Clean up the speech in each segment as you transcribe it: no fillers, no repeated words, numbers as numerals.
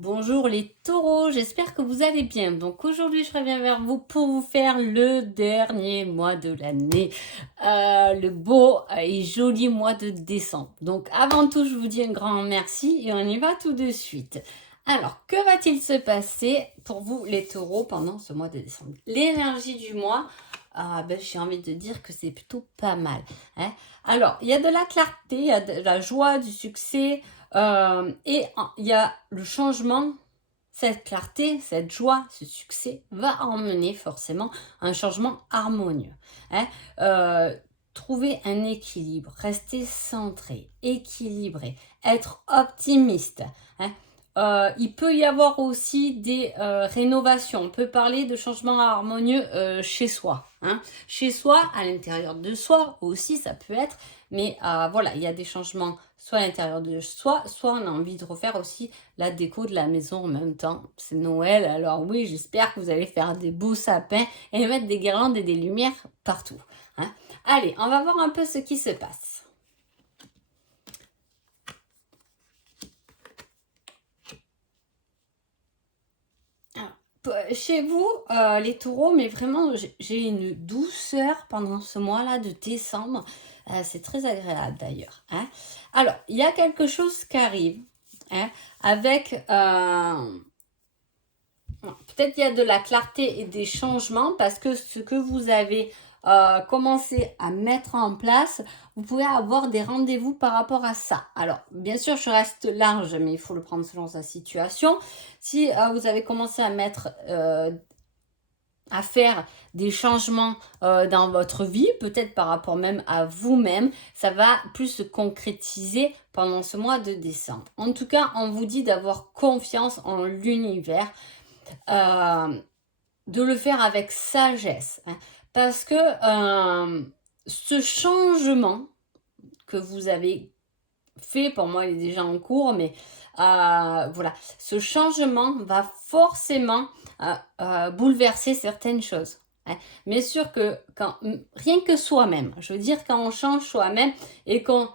Bonjour les taureaux, j'espère que vous allez bien. Donc aujourd'hui je reviens vers vous pour vous faire le dernier mois de l'année, le beau et joli mois de décembre. Donc avant tout je vous dis un grand merci et on y va tout de suite. Alors que va-t-il se passer pour vous les taureaux pendant ce mois de décembre? L'énergie du mois, j'ai envie de dire que c'est plutôt pas mal, hein. Alors il y a de la clarté, il y a de la joie, du succès. Il y a le changement, cette clarté, cette joie, ce succès va emmener forcément un changement harmonieux, hein. Trouver un équilibre, rester centré, équilibré, être optimiste, hein. Il peut y avoir aussi des rénovations. On peut parler de changements harmonieux chez soi, hein. Chez soi, à l'intérieur de soi aussi, ça peut être. Mais voilà, il y a des changements soit à l'intérieur de soi, soit on a envie de refaire aussi la déco de la maison en même temps. C'est Noël, alors oui, j'espère que vous allez faire des beaux sapins et mettre des guirlandes et des lumières partout, hein. Allez, on va voir un peu ce qui se passe. Chez vous, les taureaux, mais vraiment, j'ai une douceur pendant ce mois-là de décembre. C'est très agréable d'ailleurs, hein. Alors, il y a quelque chose qui arrive, hein, avec... peut-être qu'il y a de la clarté et des changements parce que ce que vous avez commencé à mettre en place, vous pouvez avoir des rendez-vous par rapport à ça. Alors, bien sûr, je reste large, mais il faut le prendre selon sa situation. Si vous avez commencé à mettre à faire des changements dans votre vie, peut-être par rapport même à vous-même, ça va plus se concrétiser pendant ce mois de décembre. En tout cas, on vous dit d'avoir confiance en l'univers, de le faire avec sagesse, hein, parce que ce changement que vous avez fait, pour moi il est déjà en cours, mais voilà, ce changement va forcément bouleverser certaines choses, hein. Mais sûr que rien que soi-même, je veux dire quand on change soi-même et qu'on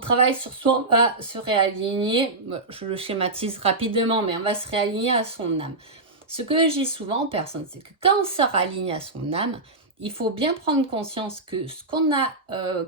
travaille sur soi, on va se réaligner, je le schématise rapidement, mais on va se réaligner à son âme. Ce que je dis souvent aux personnes, c'est que quand on se réaligne à son âme, il faut bien prendre conscience que ce qu'on a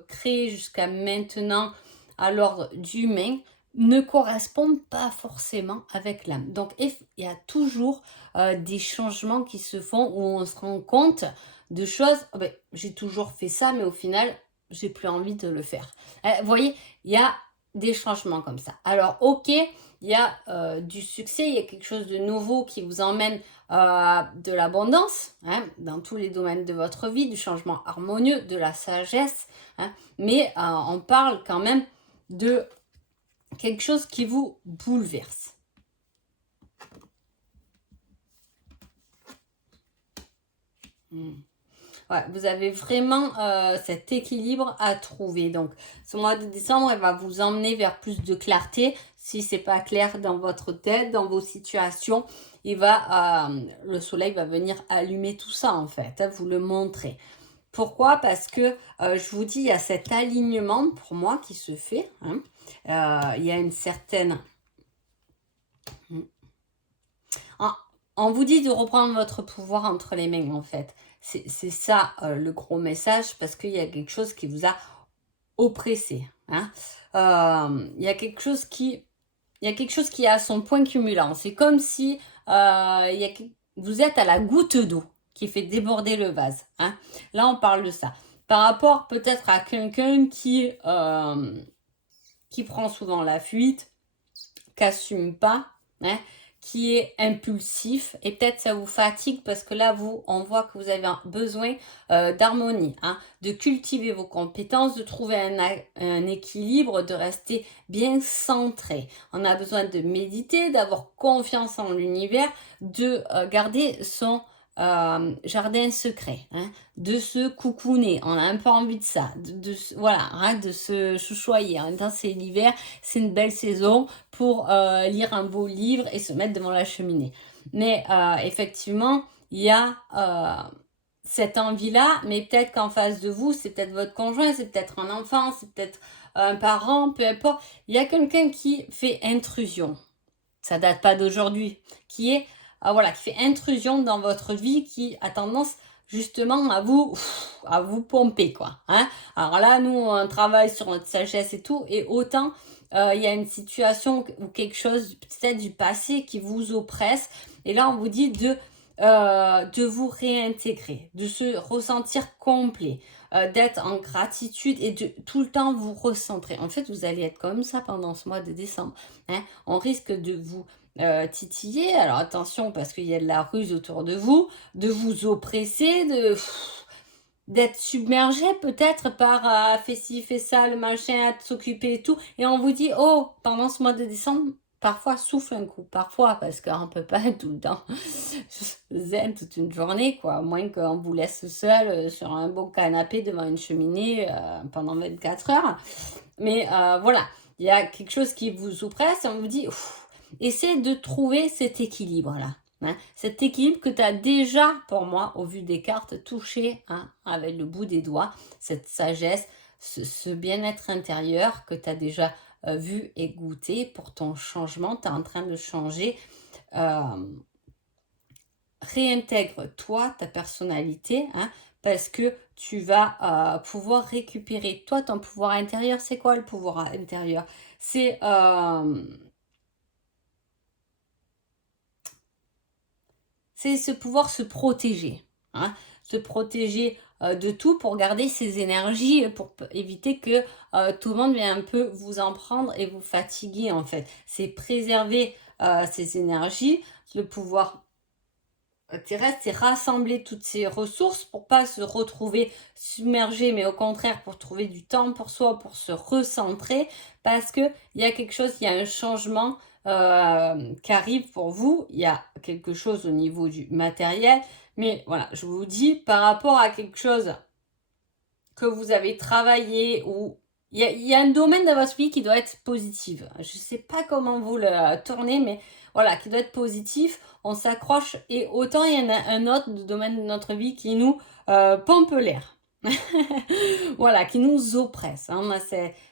créé jusqu'à maintenant à l'ordre d'humain ne correspond pas forcément avec l'âme. Donc il y a toujours des changements qui se font où on se rend compte de choses. Oh ben, j'ai toujours fait ça, mais au final, j'ai plus envie de le faire. Vous voyez, il y a des changements comme ça. Alors, ok, il y a du succès, il y a quelque chose de nouveau qui vous emmène de l'abondance, hein, dans tous les domaines de votre vie, du changement harmonieux, de la sagesse, hein, mais on parle quand même de quelque chose qui vous bouleverse. Ouais, vous avez vraiment cet équilibre à trouver. Donc, ce mois de décembre, elle va vous emmener vers plus de clarté. Si c'est pas clair dans votre tête, dans vos situations, le soleil va venir allumer tout ça en fait, hein, vous le montrer. Pourquoi? Parce que je vous dis, il y a cet alignement pour moi qui se fait, hein. Il y a une certaine... On vous dit de reprendre votre pouvoir entre les mains en fait. C'est ça le gros message parce qu'il y a quelque chose qui vous a oppressé, hein. Il y a quelque chose qui... Il y a quelque chose qui a son point cumulant. C'est comme si vous êtes à la goutte d'eau qui fait déborder le vase, hein. Là, on parle de ça. Par rapport peut-être à quelqu'un qui prend souvent la fuite, qui n'assume pas, hein, qui est impulsif et peut-être ça vous fatigue parce que là on voit que vous avez besoin d'harmonie, hein, de cultiver vos compétences, de trouver un équilibre, de rester bien centré. On a besoin de méditer, d'avoir confiance en l'univers, de garder son jardin secret, hein, de se coucouner. On a un peu envie de ça, voilà, hein, de se chouchoyer. En même temps, c'est l'hiver, c'est une belle saison pour lire un beau livre et se mettre devant la cheminée. Mais effectivement, il y a cette envie-là, mais peut-être qu'en face de vous, c'est peut-être votre conjoint, c'est peut-être un enfant, c'est peut-être un parent, peu importe. Il y a quelqu'un qui fait intrusion. ça date pas d'aujourd'hui, qui est, voilà, qui fait intrusion dans votre vie, qui a tendance justement à vous pomper, quoi, hein. Alors là, nous, on travaille sur notre sagesse et tout, et autant il y a une situation ou quelque chose peut-être du passé qui vous oppresse, et là, on vous dit de vous réintégrer, de se ressentir complet, d'être en gratitude et de tout le temps vous recentrer. En fait, vous allez être comme ça pendant ce mois de décembre, hein. On risque de vous titiller, alors attention parce qu'il y a de la ruse autour de vous oppresser, d'être submergé peut-être par fais ci, fais ça, le machin, à s'occuper et tout. Et on vous dit, oh, pendant ce mois de décembre, parfois souffle un coup, parfois, parce qu'on ne peut pas être tout le temps zen toute une journée, quoi. À moins qu'on vous laisse seul sur un beau canapé devant une cheminée pendant 24 heures. Mais voilà, il y a quelque chose qui vous oppresse et on vous dit, essayez de trouver cet équilibre-là. Hein, cet équilibre que tu as déjà, pour moi, au vu des cartes, touché, hein, avec le bout des doigts, cette sagesse, ce bien-être intérieur que tu as déjà vu et goûté pour ton changement, tu es en train de changer. Réintègre toi, ta personnalité, hein, parce que tu vas pouvoir récupérer toi ton pouvoir intérieur. C'est quoi le pouvoir intérieur? C'est ce pouvoir se protéger, hein, se protéger de tout pour garder ses énergies, pour éviter que tout le monde vienne un peu vous en prendre et vous fatiguer en fait. C'est préserver ses énergies, le pouvoir terrestre, c'est rassembler toutes ces ressources pour pas se retrouver submergé, mais au contraire pour trouver du temps pour soi, pour se recentrer, parce que il y a quelque chose, il y a un changement qui arrive pour vous, il y a quelque chose au niveau du matériel, mais voilà, je vous dis par rapport à quelque chose que vous avez travaillé ou il y a un domaine de votre vie qui doit être positif. Je ne sais pas comment vous le tournez, mais voilà, qui doit être positif. On s'accroche et autant il y en a un autre domaine de notre vie qui nous pompe l'air. Voilà, qui nous oppresse. Hein. On a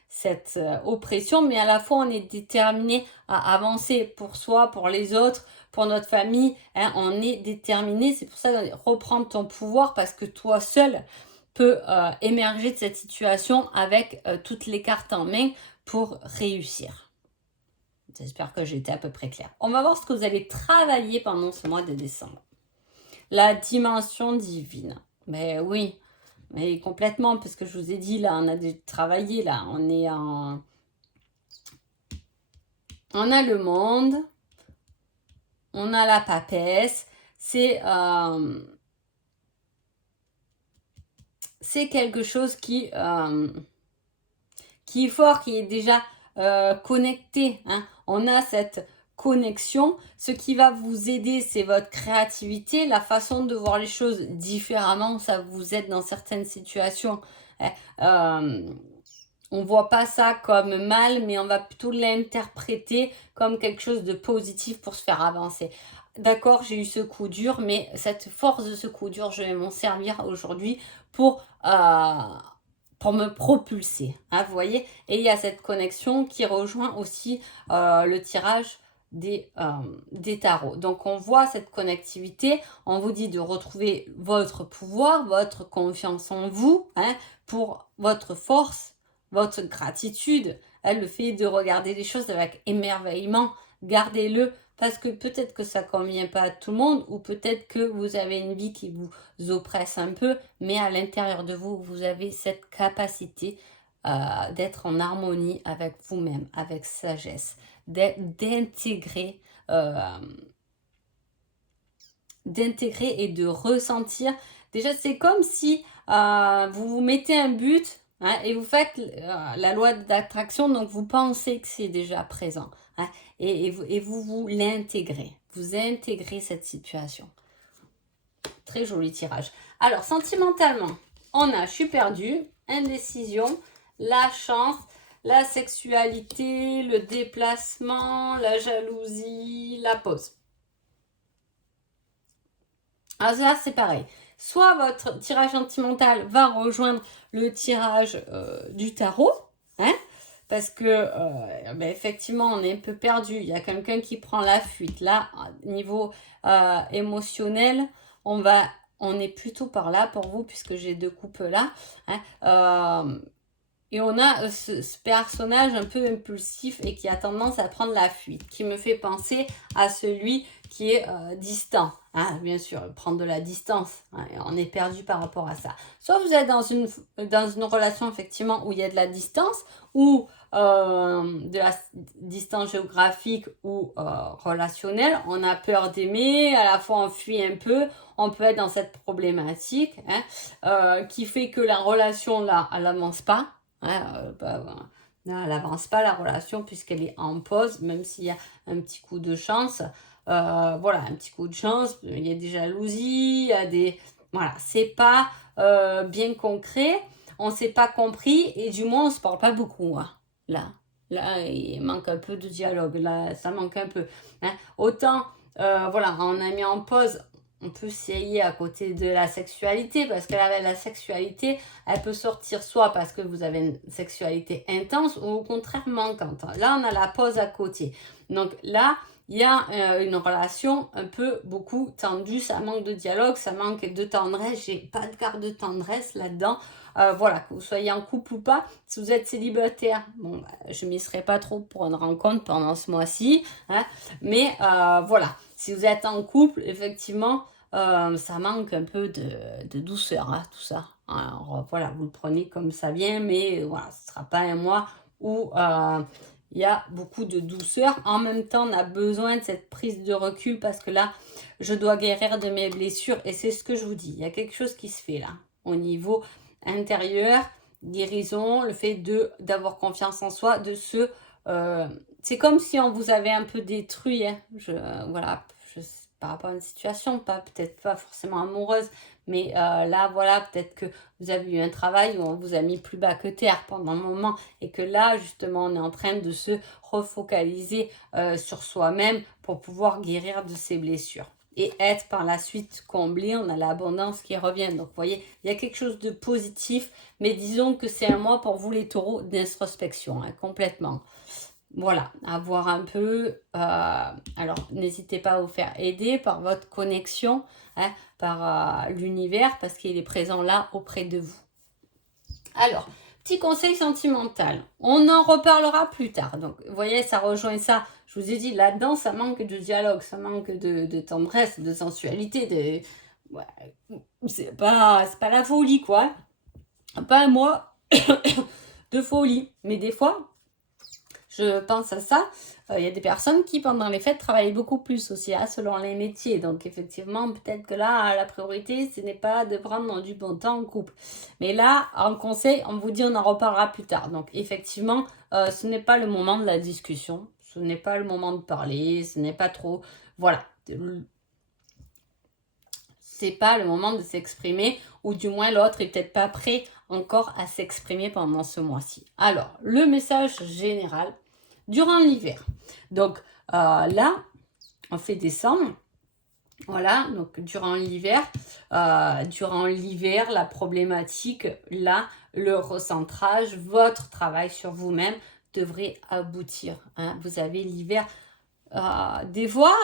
cette oppression, mais à la fois on est déterminé à avancer pour soi, pour les autres, pour notre famille. Hein. On est déterminé. C'est pour ça que reprendre ton pouvoir parce que toi seul peut émerger de cette situation avec toutes les cartes en main pour réussir. J'espère que j'ai été à peu près claire. On va voir ce que vous allez travailler pendant ce mois de décembre. La dimension divine. Mais oui, mais complètement, parce que je vous ai dit, là, on a travaillé, là, on est en... On a le monde, on a la papesse, c'est quelque chose qui est fort, qui est déjà connecté. Hein. On a cette connexion. Ce qui va vous aider, c'est votre créativité, la façon de voir les choses différemment. Ça vous aide dans certaines situations. On ne voit pas ça comme mal, mais on va plutôt l'interpréter comme quelque chose de positif pour se faire avancer. D'accord, j'ai eu ce coup dur, mais cette force de ce coup dur, je vais m'en servir aujourd'hui pour me propulser. Hein, vous voyez? Et il y a cette connexion qui rejoint aussi le tirage des tarots. Donc on voit cette connectivité, on vous dit de retrouver votre pouvoir, votre confiance en vous, hein, pour votre force, votre gratitude, hein, le fait de regarder les choses avec émerveillement, gardez-le parce que peut-être que ça ne convient pas à tout le monde ou peut-être que vous avez une vie qui vous oppresse un peu, mais à l'intérieur de vous, vous avez cette capacité d'être en harmonie avec vous-même, avec sagesse, d'intégrer et de ressentir. Déjà, c'est comme si vous vous mettez un but, hein, et vous faites la loi d'attraction, donc vous pensez que c'est déjà présent. Hein, et vous l'intégrez. Vous intégrez cette situation. Très joli tirage. Alors, sentimentalement, on a je suis perdu, indécision, la chance, la sexualité, le déplacement, la jalousie, la pause. Alors là, c'est pareil. Soit votre tirage sentimental va rejoindre le tirage du tarot, hein, parce que effectivement, on est un peu perdu. Il y a quelqu'un qui prend la fuite. Là, niveau émotionnel, on est plutôt par là pour vous, puisque j'ai 2 coupes là. Hein. Et on a ce personnage un peu impulsif et qui a tendance à prendre la fuite, qui me fait penser à celui qui est distant. Hein, bien sûr, prendre de la distance. Hein, et on est perdu par rapport à ça. Soit vous êtes dans une relation effectivement où il y a de la distance, ou de la distance géographique ou relationnelle. On a peur d'aimer, à la fois on fuit un peu. On peut être dans cette problématique qui fait que la relation là, elle n'avance pas. Non, elle n'avance pas la relation puisqu'elle est en pause, même s'il y a un petit coup de chance. Voilà, un petit coup de chance, il y a des jalousies, il y a des... Voilà, c'est pas bien concret, on s'est pas compris et du moins on se parle pas beaucoup. Hein. Là, il manque un peu de dialogue, là, ça manque un peu. Hein. Autant, voilà, on a mis en pause, on peut s'y à côté de la sexualité, parce que la sexualité, elle peut sortir soit parce que vous avez une sexualité intense ou au contraire manquante. Là, on a la pause à côté. Donc là, il y a une relation un peu beaucoup tendue, ça manque de dialogue, ça manque de tendresse. J'ai pas de carte de tendresse là-dedans. Voilà, que vous soyez en couple ou pas, si vous êtes célibataire, bon, je m'y serais pas trop pour une rencontre pendant ce mois-ci, hein, mais voilà, si vous êtes en couple, effectivement, ça manque un peu de douceur, hein, tout ça. Alors voilà, vous le prenez comme ça vient, mais voilà, ce ne sera pas un mois où il y a beaucoup de douceur. En même temps, on a besoin de cette prise de recul parce que là, je dois guérir de mes blessures et c'est ce que je vous dis. Il y a quelque chose qui se fait là, au niveau intérieur, guérison, le fait d'avoir confiance en soi, de se... c'est comme si on vous avait un peu détruit, hein. Voilà, par rapport à une situation, peut-être pas forcément amoureuse, mais là, voilà, peut-être que vous avez eu un travail où on vous a mis plus bas que terre pendant un moment et que là, justement, on est en train de se refocaliser sur soi-même pour pouvoir guérir de ses blessures. Et être par la suite comblé, on a l'abondance qui revient. Donc, vous voyez, il y a quelque chose de positif, mais disons que c'est un mois pour vous, les taureaux, d'introspection, hein, complètement. Voilà, à voir un peu. Alors, n'hésitez pas à vous faire aider par votre connexion, hein, par l'univers, parce qu'il est présent là auprès de vous. Alors, petit conseil sentimental. On en reparlera plus tard. Donc, vous voyez, ça rejoint ça. Je vous ai dit, là-dedans, ça manque de dialogue, ça manque de tendresse, de sensualité. Ouais, c'est pas la folie, quoi. Pas un mois de folie. Mais des fois, je pense à ça. Il y a des personnes qui, pendant les fêtes, travaillent beaucoup plus aussi, hein, selon les métiers. Donc, effectivement, peut-être que là, la priorité, ce n'est pas de prendre du bon temps en couple. Mais là, en conseil, on vous dit, on en reparlera plus tard. Donc, effectivement, ce n'est pas le moment de la discussion. Ce n'est pas le moment de parler. Ce n'est pas trop... Voilà. C'est pas le moment de s'exprimer, ou du moins l'autre est peut-être pas prêt encore à s'exprimer pendant ce mois-ci. Alors, le message général durant l'hiver. Donc là, on fait décembre. Voilà, donc durant l'hiver, la problématique, là, le recentrage, votre travail sur vous-même devrait aboutir. Hein. Vous avez l'hiver. Des fois,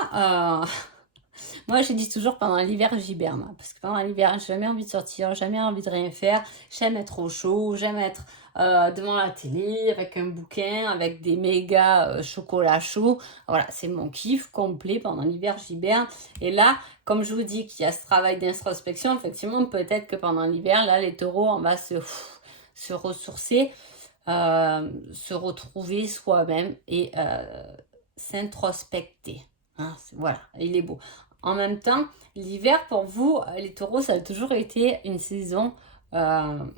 moi, je dis toujours pendant l'hiver, j'hiberne. Parce que pendant l'hiver, j'ai jamais envie de sortir, jamais envie de rien faire. J'aime être au chaud, j'aime être devant la télé avec un bouquin, avec des méga chocolats chauds. Voilà, c'est mon kiff complet. Pendant l'hiver, j'hiberne. Et là, comme je vous dis qu'il y a ce travail d'introspection, effectivement, peut-être que pendant l'hiver, là, les taureaux, on va se ressourcer, se retrouver soi-même et s'introspecter. Hein, voilà, il est beau. En même temps, l'hiver pour vous, les taureaux, ça a toujours été une saison un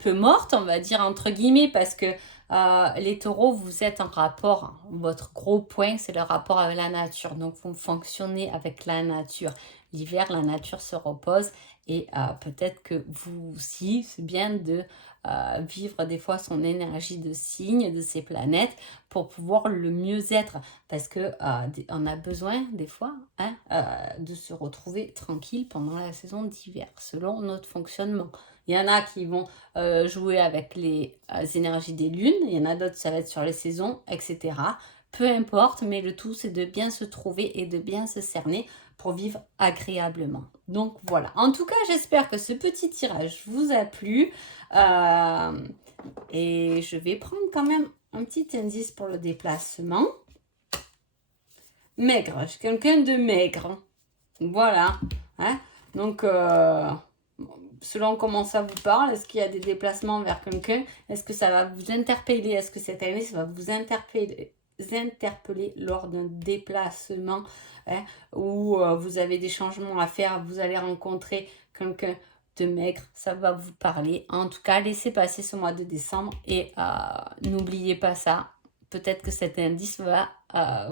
peu morte, on va dire entre guillemets, parce que les taureaux, vous êtes en rapport, hein, votre gros point, c'est le rapport avec la nature. Donc, vous fonctionnez avec la nature. L'hiver, la nature se repose, Et peut-être que vous aussi, c'est bien de vivre des fois son énergie de signe, de ces planètes, pour pouvoir le mieux être. Parce que on a besoin des fois hein, de se retrouver tranquille pendant la saison d'hiver, selon notre fonctionnement. Il y en a qui vont jouer avec les énergies des lunes, il y en a d'autres, ça va être sur les saisons, etc. Peu importe, mais le tout, c'est de bien se trouver et de bien se cerner pour vivre agréablement. Donc voilà. En tout cas, j'espère que ce petit tirage vous a plu. Et je vais prendre quand même un petit indice pour le déplacement. Maigre. Je suis quelqu'un de maigre. Voilà. Hein? Donc, selon comment ça vous parle, est-ce qu'il y a des déplacements vers quelqu'un? Est-ce que ça va vous interpeller? Est-ce que cette année, ça va vous interpeller lors d'un déplacement hein, où vous avez des changements à faire, vous allez rencontrer quelqu'un de maigre, ça va vous parler. En tout cas, laissez passer ce mois de décembre et n'oubliez pas ça. Peut-être que cet indice va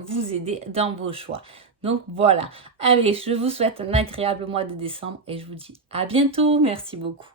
vous aider dans vos choix. Donc voilà. Allez, je vous souhaite un agréable mois de décembre et je vous dis à bientôt. Merci beaucoup.